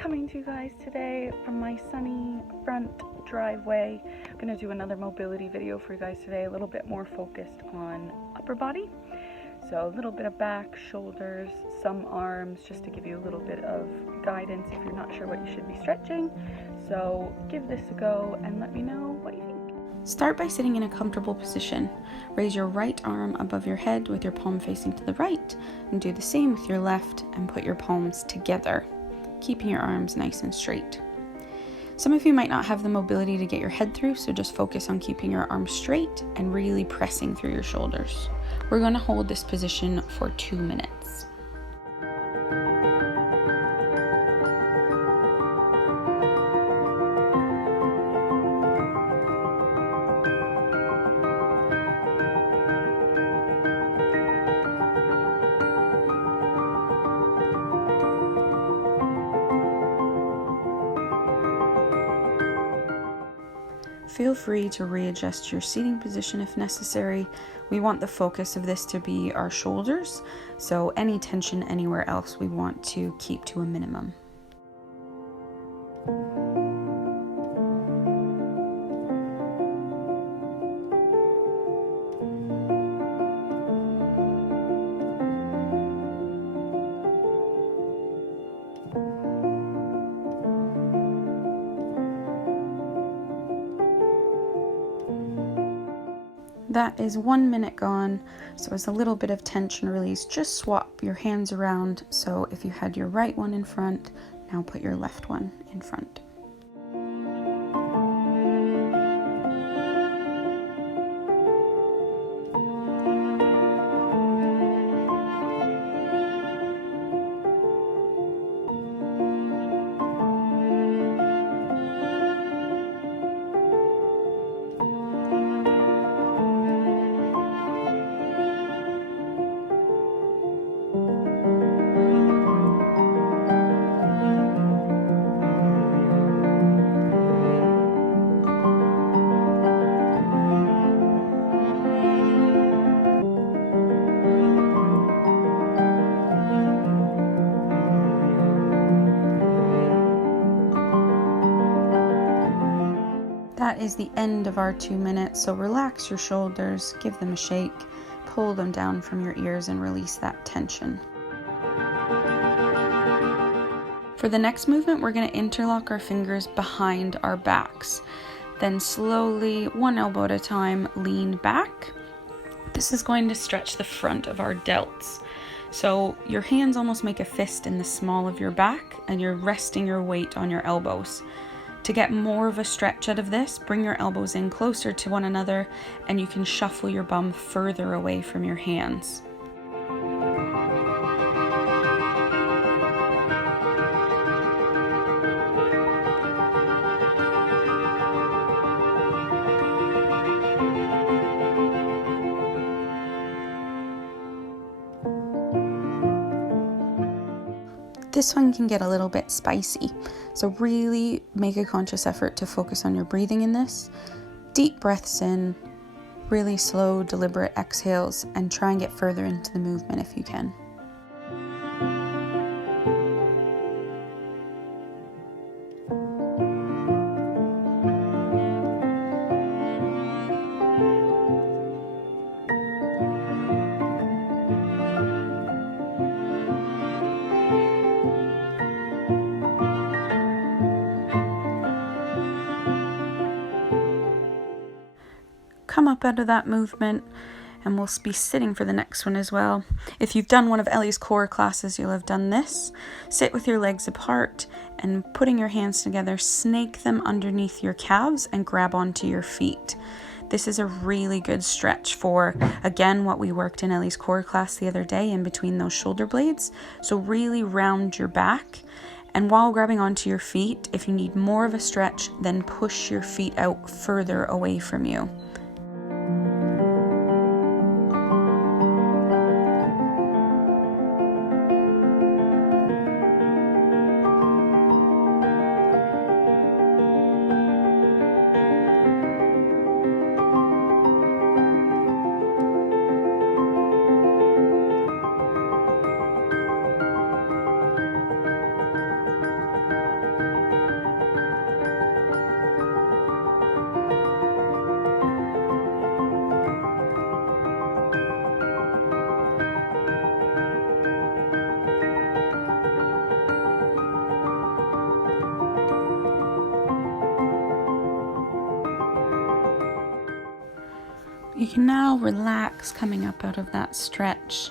Coming to you guys today from my sunny front driveway. I'm going to do another mobility video for you guys today, a little bit more focused on upper body. So a little bit of back, shoulders, some arms, just to give you a little bit of guidance if you're not sure what you should be stretching. So give this a go and let me know what you think. Start by sitting in a comfortable position. Raise your right arm above your head with your palm facing to the right, and do the same with your left and put your palms together, keeping your arms nice and straight. Some of you might not have the mobility to get your head through, so just focus on keeping your arms straight and really pressing through your shoulders. We're going to hold this position for 2 minutes. Feel free to readjust your seating position if necessary. We want the focus of this to be our shoulders, so any tension anywhere else we want to keep to a minimum. That is 1 minute gone, so as a little bit of tension release, just swap your hands around. So if you had your right one in front, now put your left one in front. That is the end of our 2 minutes, so relax your shoulders, give them a shake, pull them down from your ears and release that tension. For the next movement, we're going to interlock our fingers behind our backs. Then slowly, one elbow at a time, lean back. This is going to stretch the front of our delts. So your hands almost make a fist in the small of your back, and you're resting your weight on your elbows. To get more of a stretch out of this, bring your elbows in closer to one another, and you can shuffle your bum further away from your hands. This one can get a little bit spicy, so really make a conscious effort to focus on your breathing in this. Deep breaths in, really slow, deliberate exhales, and try and get further into the movement if you can. Come up out of that movement, and we'll be sitting for the next one as well. If you've done one of Ellie's core classes, you'll have done this. Sit with your legs apart and putting your hands together, snake them underneath your calves and grab onto your feet. This is a really good stretch for, again, what we worked in Ellie's core class the other day in between those shoulder blades. So really round your back. And while grabbing onto your feet, if you need more of a stretch, then push your feet out further away from you. You can now relax coming up out of that stretch.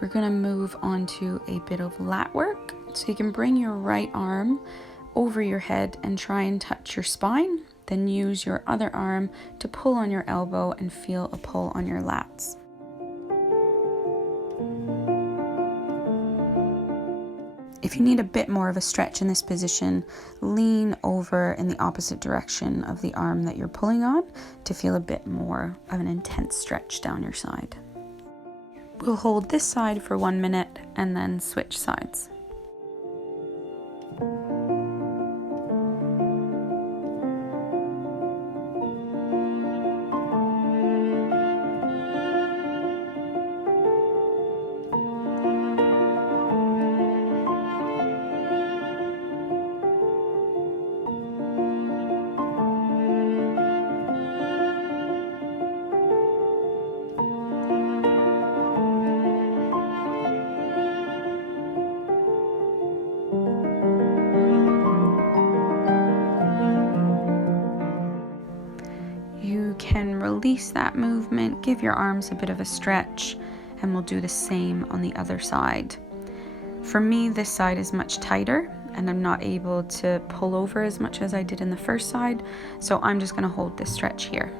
We're going to move on to a bit of lat work. So you can bring your right arm over your head and try and touch your spine. Then use your other arm to pull on your elbow and feel a pull on your lats. If you need a bit more of a stretch in this position, lean over in the opposite direction of the arm that you're pulling on to feel a bit more of an intense stretch down your side. We'll hold this side for 1 minute and then switch sides. Release that movement, give your arms a bit of a stretch, and we'll do the same on the other side. For me, this side is much tighter and I'm not able to pull over as much as I did in the first side, so I'm just going to hold this stretch here.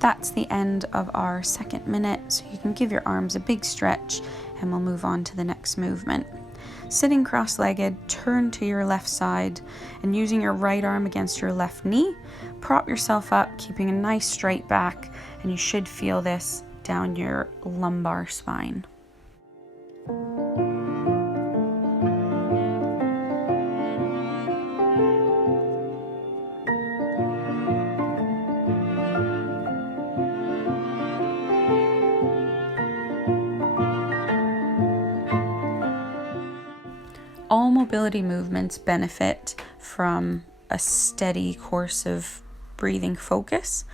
That's the end of our 2nd minute, so you can give your arms a big stretch and we'll move on to the next movement. Sitting cross-legged, turn to your left side and using your right arm against your left knee, prop yourself up, keeping a nice straight back, and you should feel this down your lumbar spine. All mobility movements benefit from a steady course of breathing focus.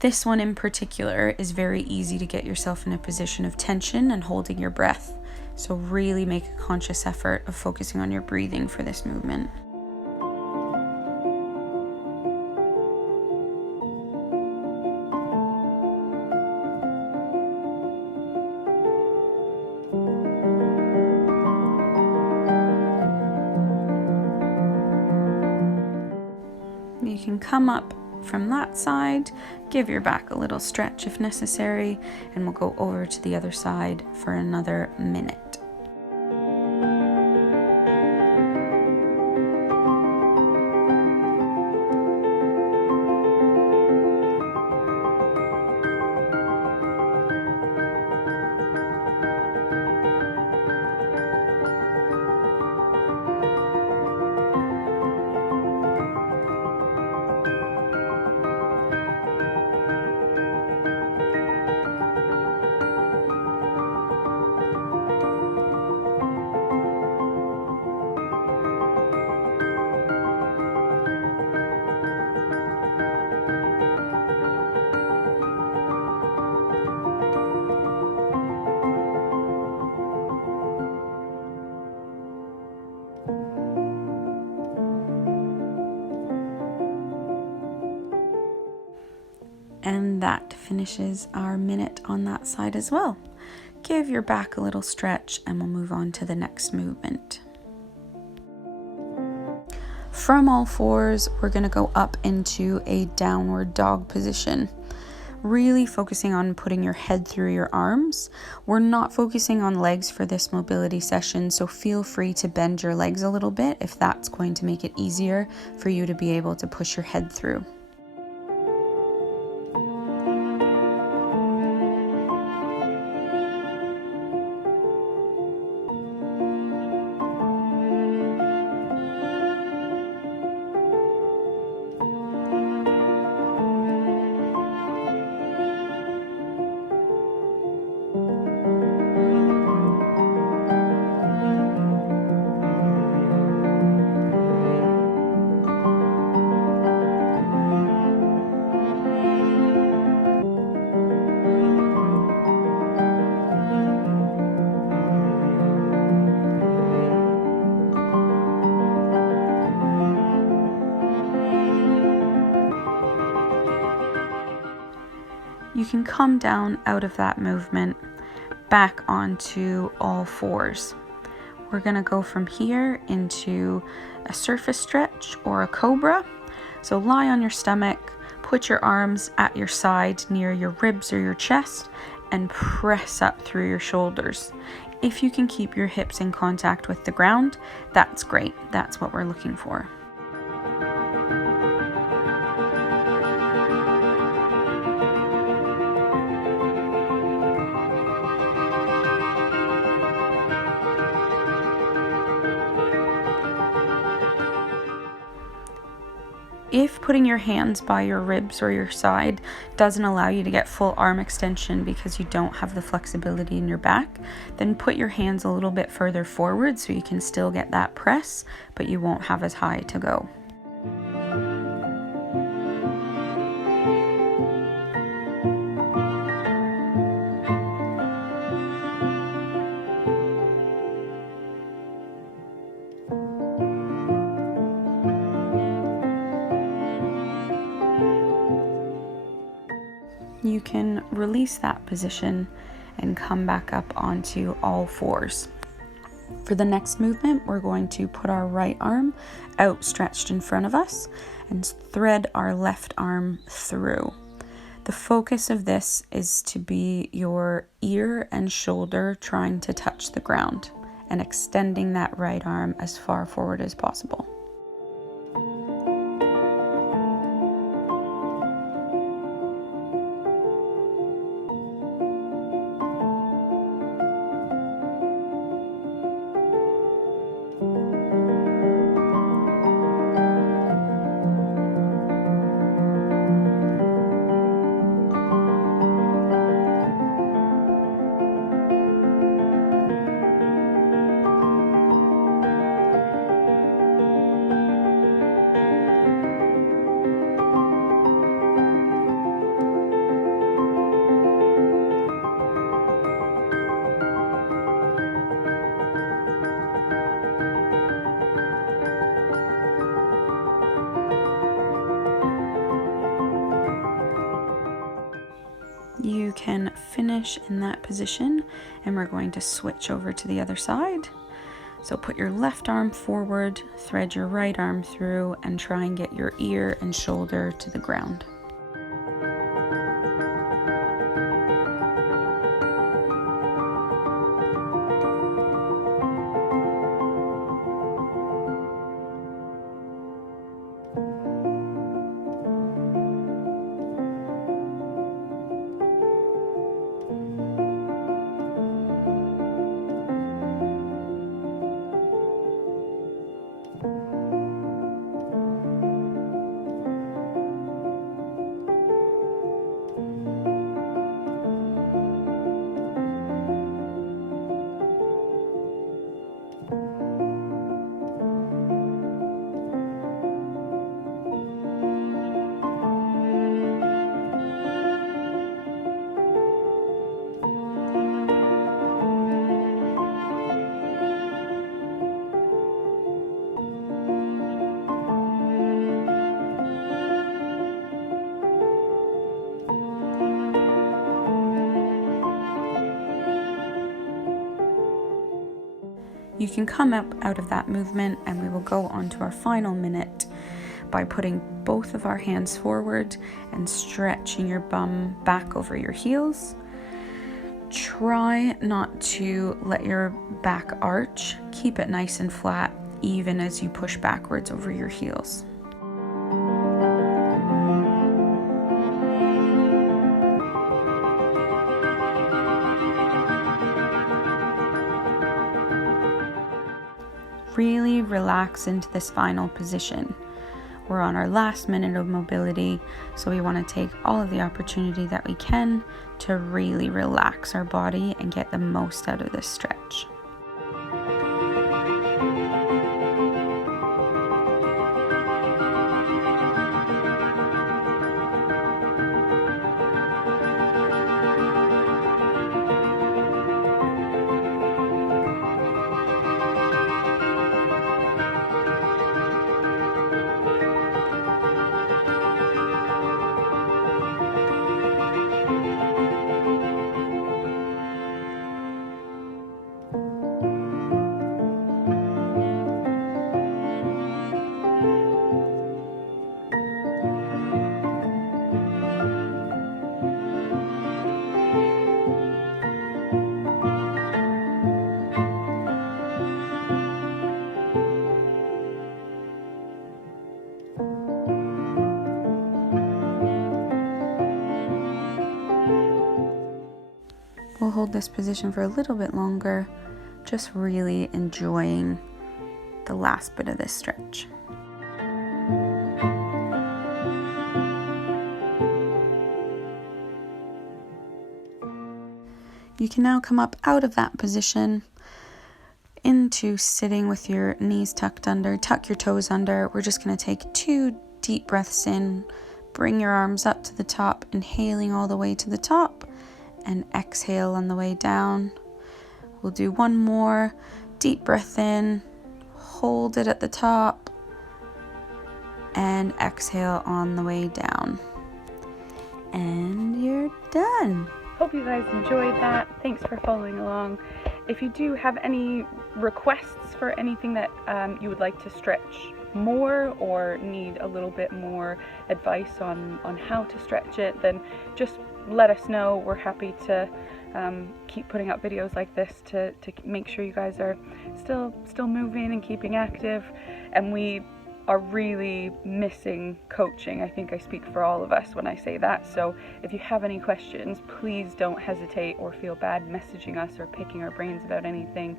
This one in particular is very easy to get yourself in a position of tension and holding your breath. So really make a conscious effort of focusing on your breathing for this movement. You can come up from that side, give your back a little stretch if necessary, and we'll go over to the other side for another minute. And that finishes our minute on that side as well. Give your back a little stretch and we'll move on to the next movement. From all fours, we're going to go up into a downward dog position. really focusing on putting your head through your arms. We're not focusing on legs for this mobility session, so feel free to bend your legs a little bit if that's going to make it easier for you to be able to push your head through. You can come down out of that movement back onto all fours. We're going to go from here into a surface stretch or a cobra. So lie on your stomach, put your arms at your side near your ribs or your chest, and press up through your shoulders. If you can keep your hips in contact with the ground, that's great. That's what we're looking for. If putting your hands by your ribs or your side doesn't allow you to get full arm extension because you don't have the flexibility in your back, then put your hands a little bit further forward so you can still get that press, but you won't have as high to go. You can release that position and come back up onto all fours. For the next movement, we're going to put our right arm outstretched in front of us and thread our left arm through. The focus of this is to be your ear and shoulder trying to touch the ground and extending that right arm as far forward as possible. You can finish in that position, and we're going to switch over to the other side. So put your left arm forward, thread your right arm through, and try and get your ear and shoulder to the ground. You can come up out of that movement, and we will go on to our final minute by putting both of our hands forward and stretching your bum back over your heels. Try not to let your back arch. Keep it nice and flat, even as you push backwards over your heels. Really relax into this final position. We're on our last minute of mobility, so we want to take all of the opportunity that we can to really relax our body and get the most out of this stretch. We'll hold this position for a little bit longer, just really enjoying the last bit of this stretch. You can now come up out of that position into sitting with your knees tucked under. Tuck your toes under. We're just going to take 2 deep breaths in. Bring your arms up to the top, inhaling all the way to the top, and exhale on the way down. We'll do one more deep breath in, hold it at the top, and exhale on the way down. And you're done. Hope you guys enjoyed that. Thanks for following along. If you do have any requests for anything that you would like to stretch more or need a little bit more advice on how to stretch it, then just let us know. We're happy to keep putting out videos like this to make sure you guys are still moving and keeping active. And we are really missing coaching. I think I speak for all of us when I say that. So if you have any questions, please don't hesitate or feel bad messaging us or picking our brains about anything.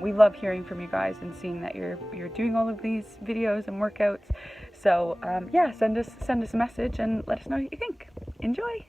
We love hearing from you guys and seeing that you're doing all of these videos and workouts. So yeah, send us a message and let us know what you think. Enjoy!